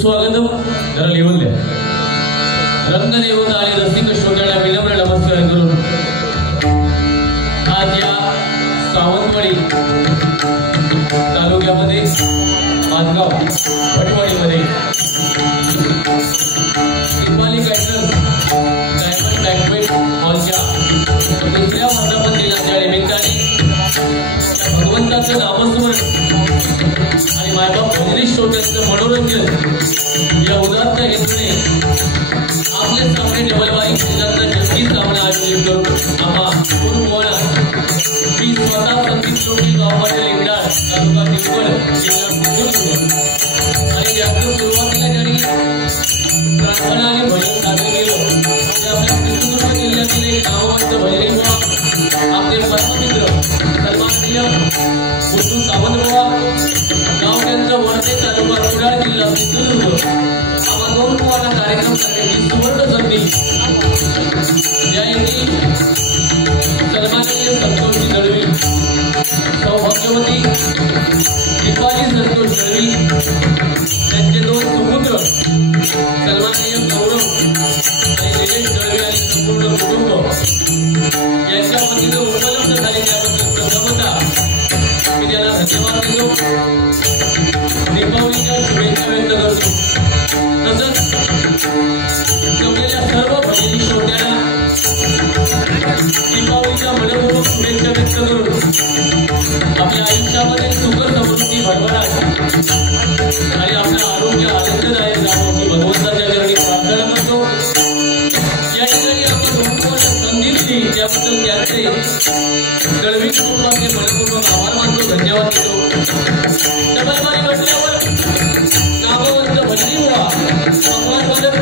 सुस्वागतम जरा लिहून द्या. रंगदेवता आणि रसिक श्रोत्यांना विनम्र नमस्कार करून आज या सावंतवाडी तालुक्यामध्ये मानगाव भटवाडीमध्ये दीपाली कॅटरर्स डायमंड बँक्वेट हॉलच्या दुसऱ्या वर्धापन दिनाच्या निमित्ताने भगवंताचं नामस्मरण आणि मायबाप भजनी श्रोत्यांचं मनोरंजन या उदात्त हेतूने आपले सामने डबलवारी खेळांचा जंगी सामना आयोजित करून आम्हा पूर्ववाडा मी स्वतः संदीप चौकी गावातील इंदार तालुका निवड जिल्हा सिंधुदुर्ग आणि त्यातून सुरुवातीला ज्यांनी प्रार्थना आणि भजन सादर केलं ते आपल्या सिंधुदुर्ग जिल्ह्यातील एक नामवंत भजनी बुवा आपले परममित्र सन्माननीय मुत्तू सावंतबाबा गाव त्यांचा वर्धे तालुका कुडाळ जिल्हा सिंधुदुर्ग हा मनोरंजन कार्यक्रम करण्याची सुवर्ण संधी या यांनी सन्माननीय संतोषी दळवी सौभाग्यवती दीपाली संतोष दळवी त्यांचे दोन सुपुत्र सन्माननीय गौरव आणि निलेश दळवी आणि संपूर्ण कुटुंब यांच्या वतीने उपलब्ध झाले त्याबद्दल प्रथमतः मी त्यांना धन्यवाद देतो. दीपावलीच्या शुभेच्छा व्यक्त करतो. तसंच जमलेल्या सर्व भजनी श्रोत्यांना दीपावलीच्या मनपूर्वक शुभेच्छा व्यक्त करून आपल्या आयुष्यामध्ये सुख समृद्धी भरभराट आणि आपलं आरोग्य आनंददायक जावं ही भगवंताच्या चरणी प्रार्थना करतो. या ठिकाणी आपण संधी दिली त्याबद्दल त्यांचे दळवी कुटुंबाचे मनपूर्वक आभार मानतो, धन्यवाद देतो. डबलवारी म्हटल्यावर नामवंत भजनी बुवा संवादवादक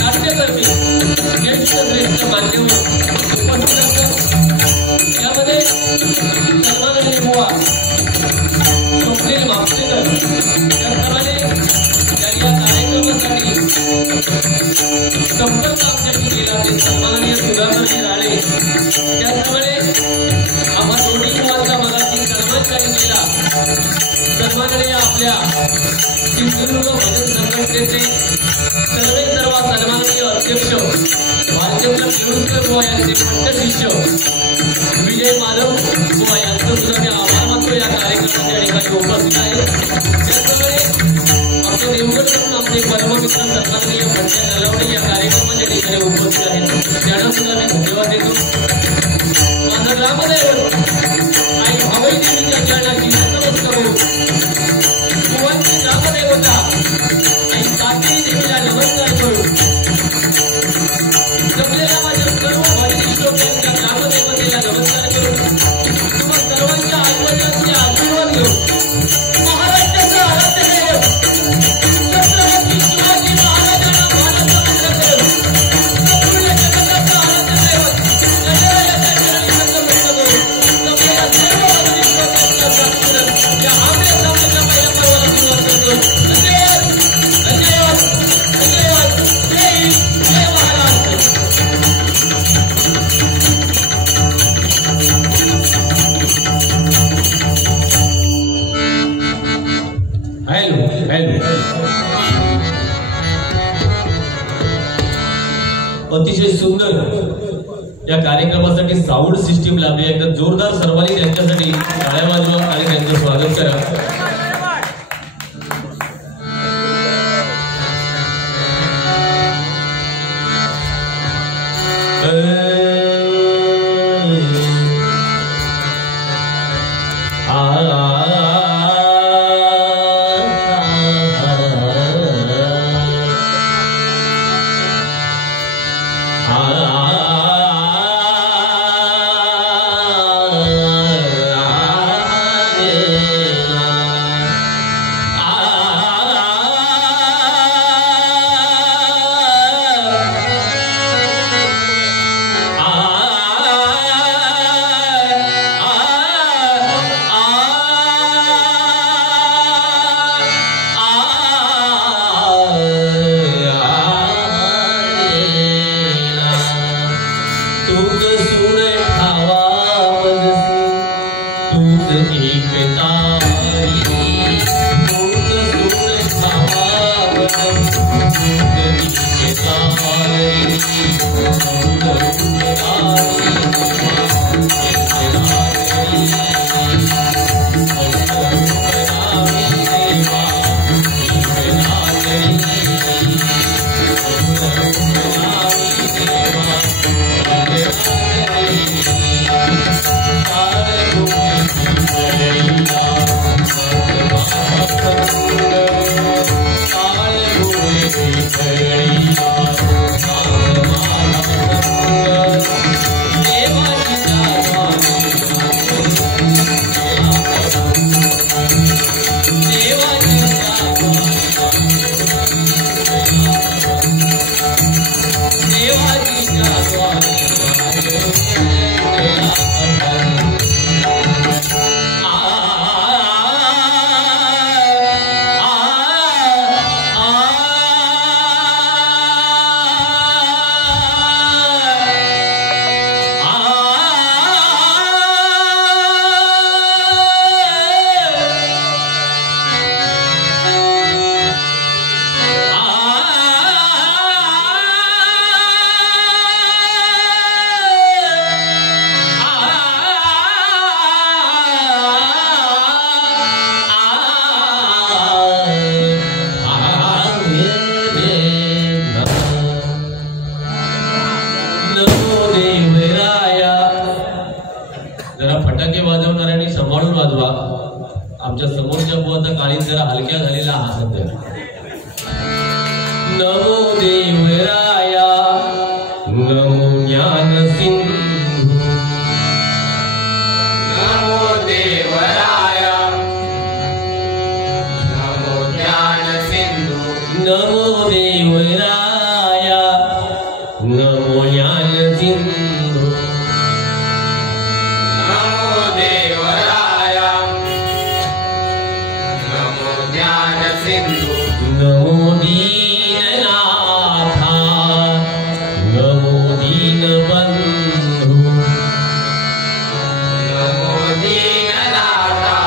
नाट्यकर्मी ज्येष्ठ श्रेष्ठ मान्यवर उपस्थित असतात. यामध्ये सन्माननीय बुवा स्वप्नील मापसेकर त्याचप्रमाणे या कार्यक्रमासाठी संपर्क आमच्याशी केला ते सन्माननीय सुधाकरजी राणे त्याचप्रमाणे आम्हा दोन्ही बुवांचा मगाशी सन्मान केला सन्माननीय आपल्या सिंधुदुर्ग भजन संघटनेचे सर्व सन्माननीय अध्यक्ष भालचंद्र केळुसकर बुवा यांचे पट्ट शिष्य विजय माधव बुवा यांचं सुद्धा मी आभार मानतो या कार्यक्रमाच्या ठिकाणी उपस्थित आहे. त्याचप्रमाणे आपले देवगडकडून आपले परममित्र सन्माननीय पंचायत नलवडे या कार्यक्रमाच्या ठिकाणी उपस्थित आहेत त्यांना सुद्धा मी धन्यवाद देतो. माझं ग्रामदैवत आई भावई देवीच्या चरणाची नतमस्तक होऊन भुवनची ग्रामदेवता आई काटेरी देवीला नमस्कार करून जमलेल्या माझ्या सर्व भजनी श्रोत्यांच्या ग्रामदेवतेला नमस्कार करून तुम्हा सर्वांच्या आत्मजांचे आशीर्वाद घेऊन महाराष्ट्राचा आराध्य दैवत छत्रपती शिवाजी महाराजांना मानसमुद्र करून संपूर्ण जगताचा आराध्य दैवत गणरायाच्या चरणी नतमस्तक करून जमलेल्या सर्व भजनी श्रोत्यांच्या साक्षीनं या आमच्या सामन्याच्या पहिल्या पर्वाला सुरुवात करतो. धन्यवाद धन्यवाद धन्यवाद. जय हिंद जय महाराष्ट्र. Hello hello. अतिशय सुंदर या कार्यक्रमासाठी साऊंड सिस्टीम लाभली. एकदा जोरदार सर्वांनी त्यांच्यासाठी टाळ्या वाजवा आणि त्यांचं स्वागत करा. जरा फटाके वाजवणाऱ्यांनी सांभाळून वाजवा. आमच्या समोरच्या बुवाचा काळीज जरा हलक्या झालेला हा सध्या. नमो देवराया नमो ज्ञान सिंधू नमो देवराया नमो ज्ञान सिंधू नमो देवराया नमो ज्ञान सिंधू नमो देवराया नमो ज्ञान सिंधू नमो दीननाथा नमो दीनबंधू नमो दीननाथा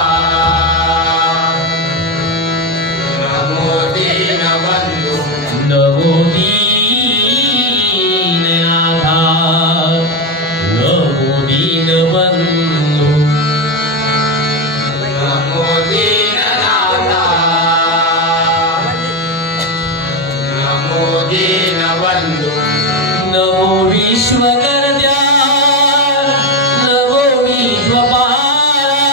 नमो दीनबंधू नमो दीननाथा नमो दीनबंधू नमो दीननाथा नमो दीनबंधू नमो विश्वकर्त्या नमो विश्वपाला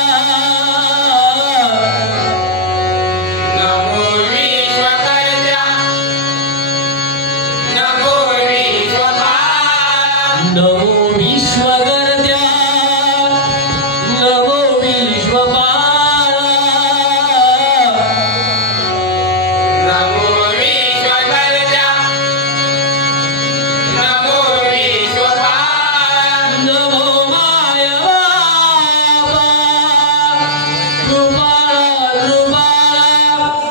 नमो विश्वकर्त्या नमो विश्वपाला नमो विश्वकर्त्या नमो विश्वपाला नमो विश्वकर्त्या नमो विश्वपाला नमो माया बाबा कृपाला कृपाला नमो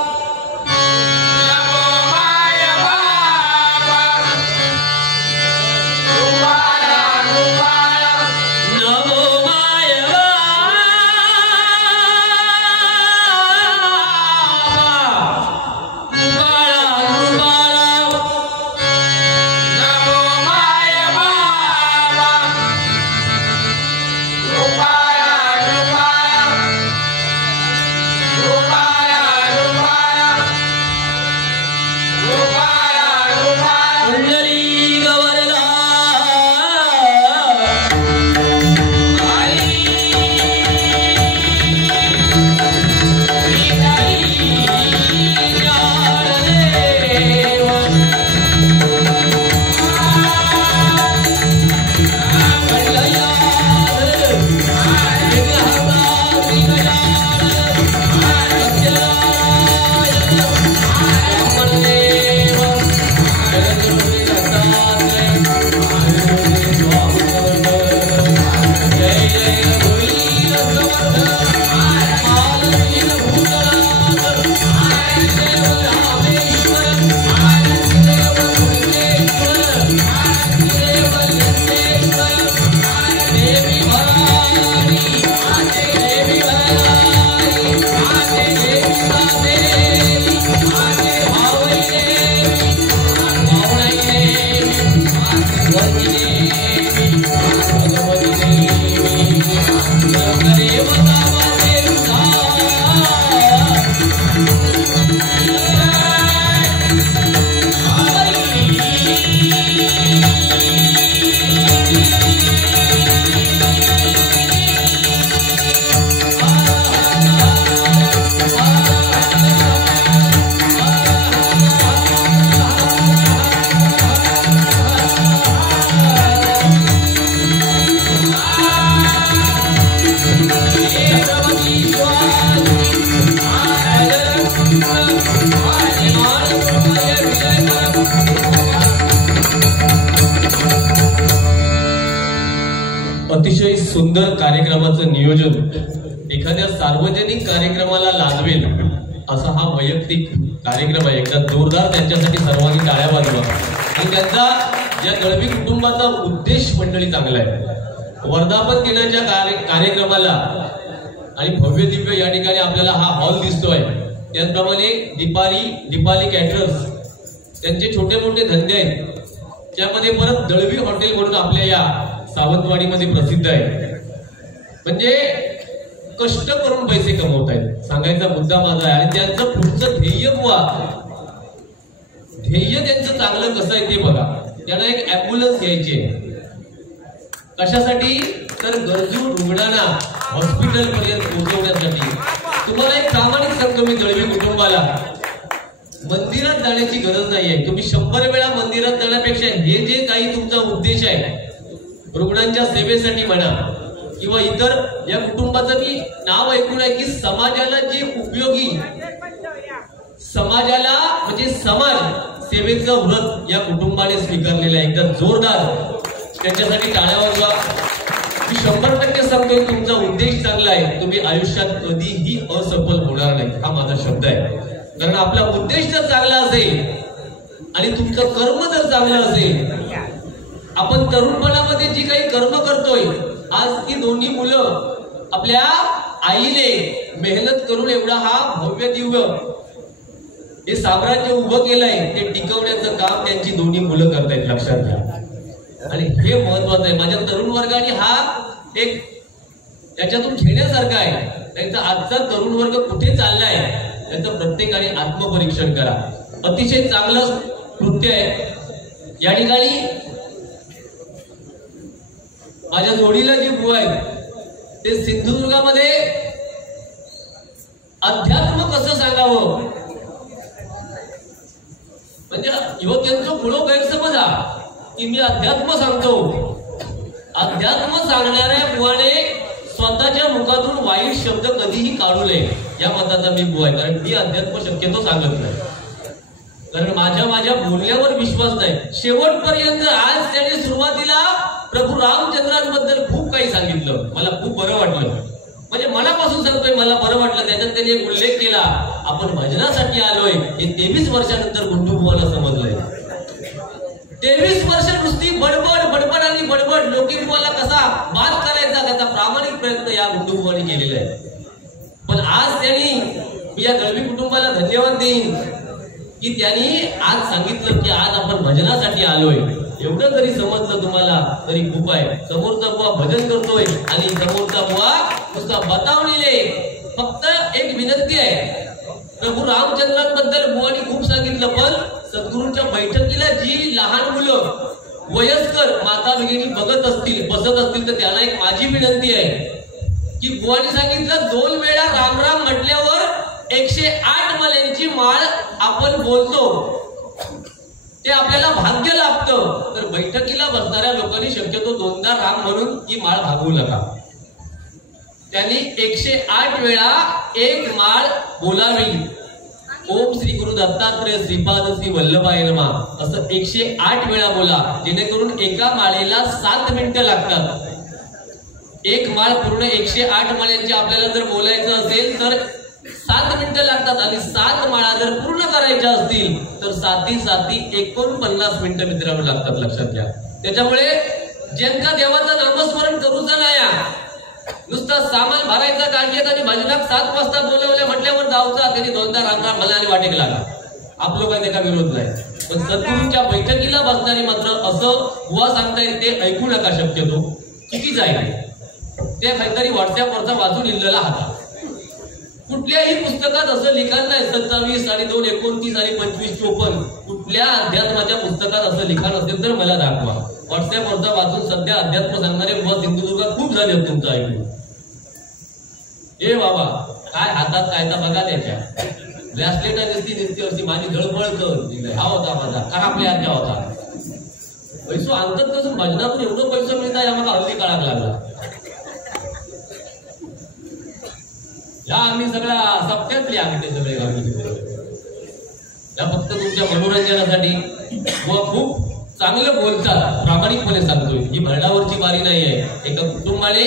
माया बाबा कृपाला कृपाला नमो माया बाबा अतिशय सुंदर कार्यक्रमाचं नियोजन एखाद्या सार्वजनिक कार्यक्रमाला लादवेल असा हा वैयक्तिक कार्यक्रम आहे. एकदा जोरदार त्यांच्यासाठी सर्वांनी टाळ्या वाजवा. आणि त्यांचा या दळवी कुटुंबाचा उद्देश मंडळी चांगला आहे. वर्धापन दिनाच्या कार्यक्रमाला आणि भव्य दिव्य या ठिकाणी आपल्याला हा हॉल दिसतोय. त्याचप्रमाणे दीपाली कॅटरर्स त्यांचे छोटे मोठे धंदे आहेत. त्यामध्ये परत दळवी हॉटेल म्हणून आपल्या या सावंतवाडीमध्ये प्रसिद्ध आहे. म्हणजे कष्ट करून पैसे कमवत आहेत सांगायचा मुद्दा माझा आहे. आणि त्यांचं पुढचं ध्येय त्यांचं चांगलं कसं आहे ते बघा. त्यांना एक ऍम्ब्युलन्स घ्यायची आहे. कशासाठी? तर गरजू रुग्णांना हॉस्पिटल पर्यंत पोहोचवण्यासाठी. तुम्हाला एक प्रामाणिक सांगतो मी दळवी कुटुंबाला, मंदिरात जाण्याची गरज नाहीये. तुम्ही 100 वेळा मंदिरात जाण्यापेक्षा हे जे काही तुमचा उद्देश आहे रुग्णांच्या सेवेसाठी म्हणा किंवा इतर, या कुटुंबाचं मी नाव ऐकून आहे की समाजाला जे उपयोगी, समाजाला म्हणजे समाज सेवेचं व्रत या कुटुंबाने स्वीकारलेलं आहे. एकदा जोरदार त्यांच्यासाठी टाळ्या वाजवा. मी 100% सांगतोय तुमचा उद्देश चांगला आहे. तुम्ही आयुष्यात कधीही असफल होणार नाही हा माझा शब्द आहे. कारण आपला उद्देश जर चांगला असेल आणि तुमचं कर्म जर चांगलं असेल, आपण तरुणपणामध्ये जी काही कर्म करतोय, आज ती दोन्ही मुलं आपल्या आईने मेहनत करून एवढा हा भव्य दिव्य हे साम्राज्य उभं केलंय, ते टिकवण्याचं काम त्यांची दोन्ही मुलं करतायत. लक्षात घ्या. आणि हे महत्वाचं आहे. माझ्या तरुण वर्गाने हा एक त्याच्यातून घेण्यासारखा आहे. त्यांचा आजचा तरुण वर्ग कुठे चाललाय त्याचं प्रत्येकाने आत्मपरीक्षण करा. अतिशय चांगलं कृत्य आहे. या ठिकाणी माझ्या जोडीला जी बुवा आहेत ते सिंधुदुर्गामध्ये अध्यात्म कसं सांगावं, म्हणजे युवकांचं मुळ गैरसमज हा की मी अध्यात्म सांगतो. अध्यात्म सांगणाऱ्या बुवाने स्वतःच्या मुखातून वाईट शब्द कधीही काढू नये या मताचा मी बुवा आहे. कारण मी अध्यात्म शक्यतो सांगत नाही. कारण माझ्या बोलण्यावर विश्वास नाही. शेवटपर्यंत आज त्याने सुरुवातीला प्रभू रामचंद्रांबद्दल खूप काही सांगितलं. मला खूप बरं वाटलं. म्हणजे मनापासून सांगतोय, मला बरं वाटलं. त्याच्यात त्यांनी एक उल्लेख केला, आपण भजनासाठी आलोय. हे 23 वर्षानंतर गुंडू बुवाला समजलंय. 23 वर्ष नुसती बडबड आणि बडबड लोकी बुवाला कसा बाद करायचा त्याचा प्रामाणिक प्रयत्न या गुंडू बुवाने केलेला आहे. पण आज त्यांनी, मी या दळवी कुटुंबाला धन्यवाद देईन की त्यांनी आज सांगितलं की आज आपण भजनासाठी आलोय. एवढं जरी समजलं तुम्हाला तरी खूप आहे. समोरचा बुवा भजन करतोय आणि समोरचा बुवा नुसता बतावलेले. फक्त एक विनंती आहे, प्रभू रामचंद्रांबद्दल बुवानी खूप सांगितलं, पण सद्गुरूंच्या बैठकीला जी लहान मुलं वयस्कर माता भगिनी बसत असतील तर त्यांना एक माझी विनंती आहे की बुवानी सांगितलं 2 वेळा राम राम म्हटल्यावर 108 माळ्यांची माळ आपण बोलतो, ते आपल्याला भाग्य लाभतं. तर बैठकीला बसणाऱ्या लोकांनी शक्यतो 2दा राम म्हणून ही माळ भागवू नका. त्यांनी 108 वेळा एक माळ बोलावी. ओम श्री गुरु दत्तात्रेय श्रीपाद श्री वल्लभाय नमः असं 108 वेळा बोला, जेणेकरून एका माळेला 7 मिनिटं लागतात. एक माळ पूर्ण 108 माळ्यांची आपल्याला जर बोलायचं असेल तर 7 मिनिटं लागतात. आणि 7 माळा जर पूर्ण करायच्या असतील तर 49 मिनिटं मित्रांनो लागतात. लक्षात घ्या. त्याच्यामुळे ज्यांका देवाचं नामस्मरण करूचा नाही, नुसता सामान भरायचा काढण्यात आणि भजनात 7 वाजता बोलवल्या म्हटल्यावर जाऊचा, त्यांनी 2दा राम राम मला आणि वाटेक लागला. आपलं काही त्याचा विरोध नाही. पण सद्गुरूंच्या बैठकीला बसणारे मात्र असं बुवा सांगताय ते ऐकू नका. शक्यतो चुकीच आहे. ते काहीतरी व्हॉट्सअपवरचा वाचून लिहिलेला हाता. कुठल्याही पुस्तकात असं लिखाण नाही. 27 आणि 2 29 आणि 25 54 कुठल्या अध्यात्माच्या पुस्तकात असं लिखाण असेल तर मला दाखवा. व्हॉट्सअपवरचा वाचून सध्या अध्यात्म सांगणारे बुवा सिंधुदुर्गात खूप झाले तुमचं ऐकून. हे बाबा काय हातात काय तर बघा. त्याच्या ब्रॅसलेट दिसती असती माझी धडपड हा होता माझा का आपल्या आज्ञा होता. पैसो आणतात कसं भजनातून एवढं पैसे मिळतात या मला हल्ली काळात लागला. या आम्ही सगळ्या सप्त्यातली आम्ही ते सगळे गावी या फक्त तुमच्या मनोरंजनासाठी व खूप चांगलं बोलतात, प्रामाणिकपणे सांगतोय. ही भरडावरची बारी नाही आहे, एका कुटुंबाने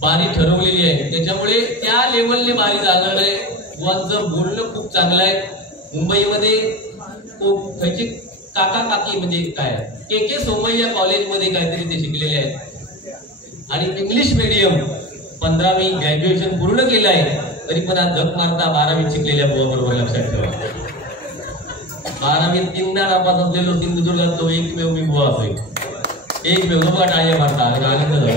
बारी ठरवलेली आहे, त्याच्यामुळे त्या लेवलने बारी जाणार आहे. बुवांचं बोलणं खूप चांगलं आहे. मुंबईमध्ये त्याची काका काकी म्हणजे काय के सोमय्या कॉलेजमध्ये काहीतरी ते शिकलेले आहेत आणि इंग्लिश मीडियम 15वी ग्रॅज्युएशन पूर्ण केलं आहे, तरी पण आज जग मारता 12वी शिकलेल्या बुवा बरोबर लक्षात ठेवा. 12वी 3दा नापास असलेलो सिंधुदुर्गात तो एकमेव मी बुवा असेल, एकमेव बघा टाळ्या मारता आणि आनंद झाला.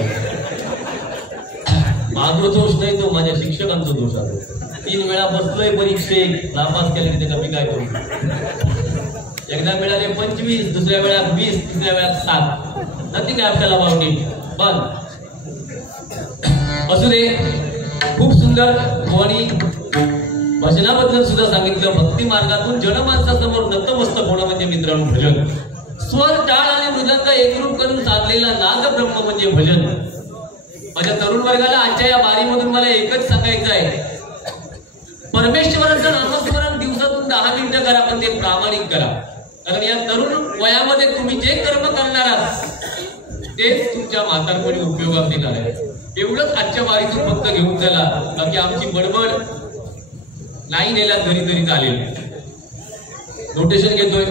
माझा दोष नाही, तो माझ्या शिक्षकांचा दोष आहे. 3 वेळा बसलोय परीक्षेत, नापास केले की त्याचा मी काय करू. एकदा मिळाले 25, दुसऱ्या वेळा 20, तिसऱ्या वेळा 7. नथिंग आपल्याला बाउंडी पण असू दे. खूप सुंदर भवानी भजनाबद्दल सुद्धा सांगितलं. भक्ती मार्गातून जनमानसासमोर नतमस्तक होणं म्हणजे मित्रांनो भजन. स्वर, टाळ आणि मृदंग एकरूप करून साधलेला नाद ब्रह्म म्हणजे भजन. माझ्या तरुण वर्गाला आजच्या या बारीमधून मला एकच सांगायचं आहे, परमेश्वराचं नामस्मरण दिवसातून 10 मिनिटं करा, पण ते प्रामाणिक करा. कारण या तरुण वयामध्ये तुम्ही जे कर्म करणार आहात तेच तुमच्या म्हातारपणी उपयोगात येणार आहे. एवढंच आजच्या वारीतून फक्त घेऊन चला, बाकी आमची बडबड नाही नेला तरी चालेल. नोटेशन घेतोय.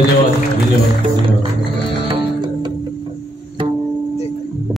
धन्यवाद धन्यवाद धन्यवाद.